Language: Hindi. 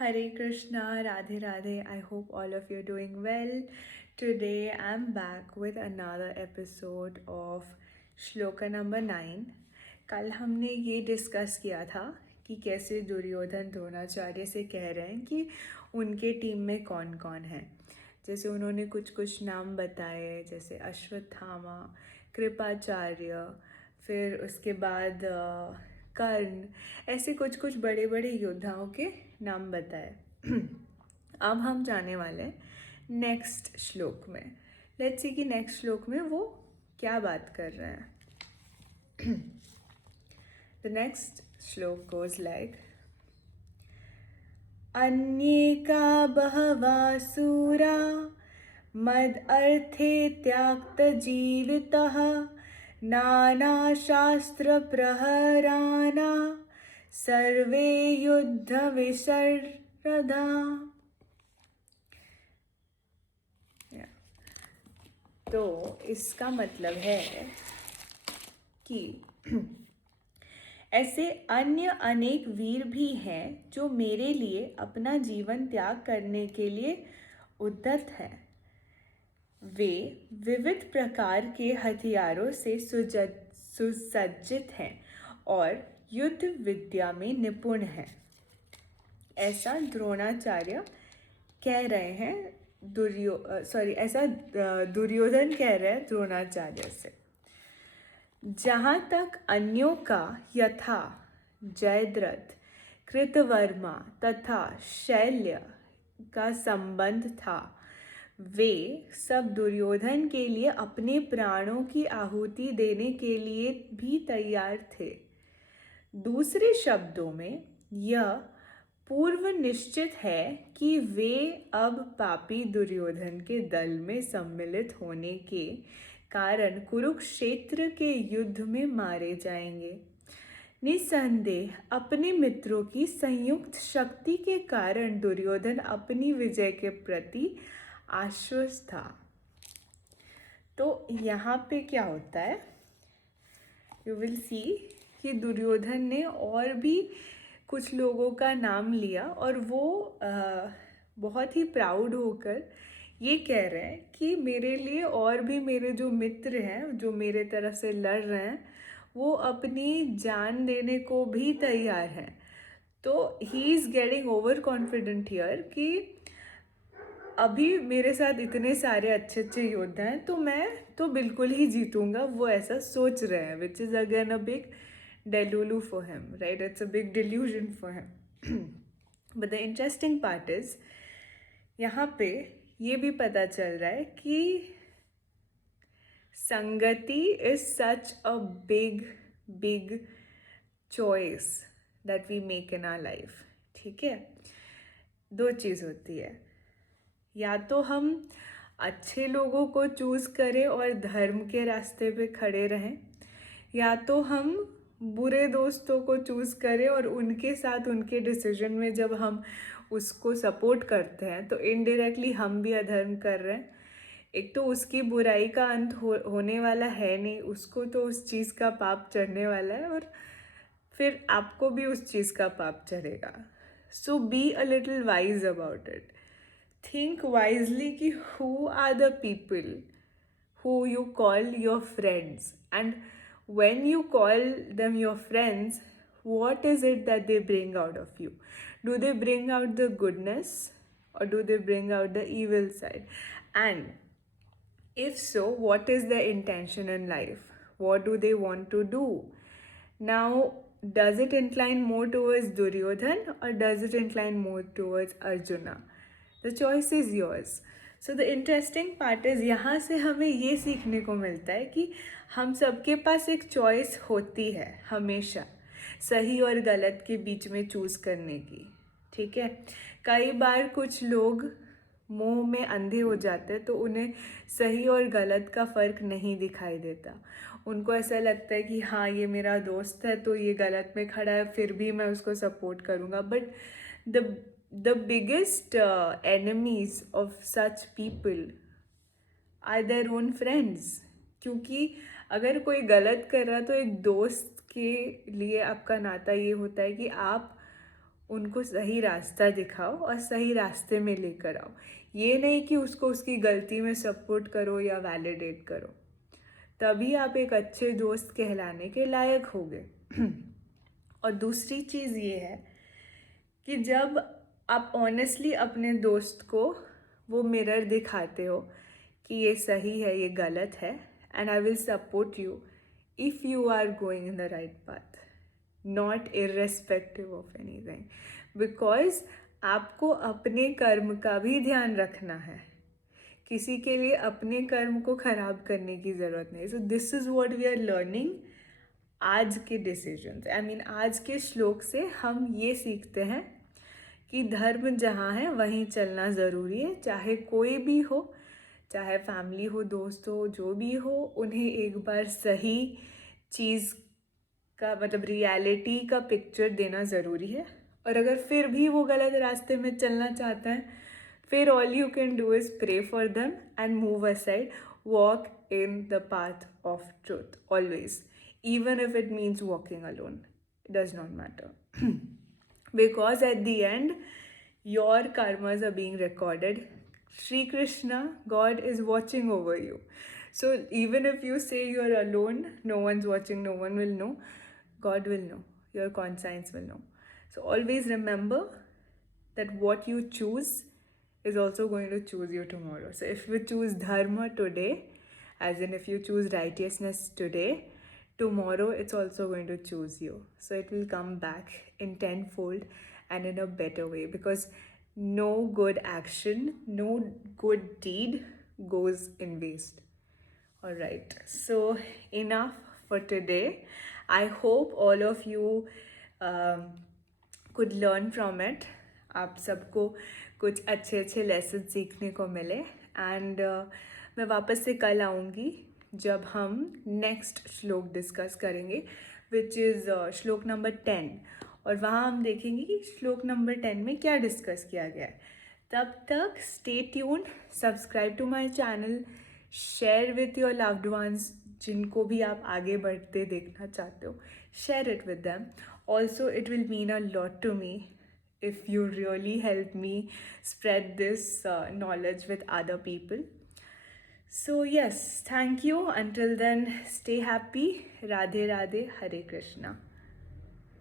Hare Krishna, Radhe Radhe. I hope all of you are doing well. Today I'm back with another episode of shloka number 9. कल हमने ये डिस्कस किया था कि कैसे दुर्योधन द्रोणाचार्य से कह रहे हैं कि उनके टीम में कौन कौन है. जैसे उन्होंने कुछ कुछ नाम बताए, जैसे अश्वत्थामा, कृपाचार्य, फिर उसके बाद कर्ण, ऐसे कुछ कुछ बड़े बड़े योद्धाओं के नाम बताए. अब हम जाने वाले हैं नेक्स्ट श्लोक में. लेट्स सी कि नेक्स्ट श्लोक में वो क्या बात कर रहे हैं. द नेक्स्ट श्लोक गोज लाइक, अन्येका बहवा सूरा मद अर्थे त्याक्त जीवितः नानाशास्त्र प्रहराना सर्वे युद्ध विशरदा. तो इसका मतलब है कि ऐसे अन्य अनेक वीर भी हैं जो मेरे लिए अपना जीवन त्याग करने के लिए उद्यत हैं. वे विविध प्रकार के हथियारों से सुसज्जित हैं और युद्ध विद्या में निपुण हैं. ऐसा द्रोणाचार्य कह रहे हैं ऐसा दुर्योधन कह रहे हैं द्रोणाचार्य से. जहाँ तक अन्यों का यथा जयद्रथ, कृतवर्मा तथा शैल्य का संबंध था, वे सब दुर्योधन के लिए अपने प्राणों की आहुति देने के लिए भी तैयार थे. दूसरे शब्दों में यह पूर्व निश्चित है कि वे अब पापी दुर्योधन के दल में सम्मिलित होने के कारण कुरुक्षेत्र के युद्ध में मारे जाएंगे. निसंदेह अपने मित्रों की संयुक्त शक्ति के कारण दुर्योधन अपनी विजय के प्रति आश्वस्त था. तो यहाँ पे क्या होता है, यू विल सी कि दुर्योधन ने और भी कुछ लोगों का नाम लिया और वो बहुत ही प्राउड होकर ये कह रहे हैं कि मेरे लिए और भी मेरे जो मित्र हैं जो मेरे तरफ से लड़ रहे हैं वो अपनी जान देने को भी तैयार हैं. तो he is getting over confident here कि अभी मेरे साथ इतने सारे अच्छे अच्छे योद्धा हैं तो मैं तो बिल्कुल ही जीतूंगा, वो ऐसा सोच रहे हैं. Which is again a big delulu for him, right? It's a big delusion for him. But the interesting part is, यहाँ पे ये भी पता चल रहा है कि संगति is such a big choice that we make in our life. ठीक है, दो चीज़ होती है, या तो हम अच्छे लोगों को चूज़ करें और धर्म के रास्ते पे खड़े रहें, या तो हम बुरे दोस्तों को चूज़ करें और उनके साथ उनके डिसीजन में जब हम उसको सपोर्ट करते हैं तो इनडायरेक्टली हम भी अधर्म कर रहे हैं. एक तो उसकी बुराई का अंत होने वाला है नहीं, उसको तो उस चीज़ का पाप चढ़ने वाला है और फिर आपको भी उस चीज़ का पाप चढ़ेगा. So be a little wise about it. Think wisely कि who are the people who you call your friends, and when you call them your friends, what is it that they bring out of you? Do they bring out the goodness or do they bring out the evil side? And if so, what is their intention in life? What do they want to do? Now, does it incline more towards Duryodhan or does it incline more towards Arjuna? The choice is yours. So the interesting part is, यहाँ से हमें ये सीखने को मिलता है कि हम सबके पास एक चॉइस होती है हमेशा सही और गलत के बीच में चूज़ करने की. ठीक है, कई बार कुछ लोग मोह में अंधे हो जाते हैं तो उन्हें सही और गलत का फ़र्क नहीं दिखाई देता. उनको ऐसा लगता है कि हाँ ये मेरा दोस्त है तो ये गलत में खड़ा है फिर भी मैं उसको सपोर्ट करूँगा. But the biggest enemies of such people are their own friends. क्योंकि अगर कोई गलत कर रहा तो एक दोस्त के लिए आपका नाता ये होता है कि आप उनको सही रास्ता दिखाओ और सही रास्ते में लेकर आओ। ये नहीं कि उसको उसकी गलती में सपोर्ट करो या वैलिडेट करो, तभी आप एक अच्छे दोस्त कहलाने के लायक होगे। और दूसरी चीज़ ये है कि जब आप ऑनेस्टली अपने दोस्त को वो मिरर दिखाते हो कि ये सही है, ये गलत है, and I will support you if you are going in the right path, not irrespective of anything, because आपको अपने कर्म का भी ध्यान रखना है। किसी के लिए अपने कर्म को खराब करने की ज़रूरत नहीं। So this is what we are learning आज के डिसीजंस। आज के श्लोक से हम ये सीखते हैं कि धर्म जहाँ है वहीं चलना ज़रूरी है, चाहे कोई भी हो, चाहे फैमिली हो, दोस्त हो, जो भी हो, उन्हें एक बार सही चीज़ का मतलब रियलिटी का पिक्चर देना ज़रूरी है। और अगर फिर भी वो गलत रास्ते में चलना चाहते हैं, फिर all you can do is pray for them and move aside, walk in the path of truth always, even if it means walking alone. It does not matter. Because at the end, your karmas are being recorded. Sri Krishna, God, is watching over you. So even if you say you're alone, no one's watching, no one will know, God will know, your conscience will know. So always remember that what you choose is also going to choose you tomorrow. So if you choose dharma today, as in if you choose righteousness today, tomorrow it's also going to choose you. So it will come back in tenfold and in a better way, because no good action, no good deed goes in waste. All right, so enough for today. I hope all of you could learn from it. आप सबको कुछ अच्छे अच्छे लेसन सीखने को मिले, एंड मैं वापस से कल आऊँगी जब हम नेक्स्ट श्लोक डिस्कस करेंगे, विच इज़ श्लोक नंबर 10, और वहाँ हम देखेंगे कि श्लोक नंबर 10 में क्या डिस्कस किया गया है। तब तक stay tuned, subscribe to my channel, share with your loved ones, जिनको भी आप आगे बढ़ते देखना चाहते हो, share it with them. Also it will mean a lot to me if you really help me spread this knowledge with other people. So yes, thank you. Until then, stay happy. Radhe Radhe, Hare Krishna.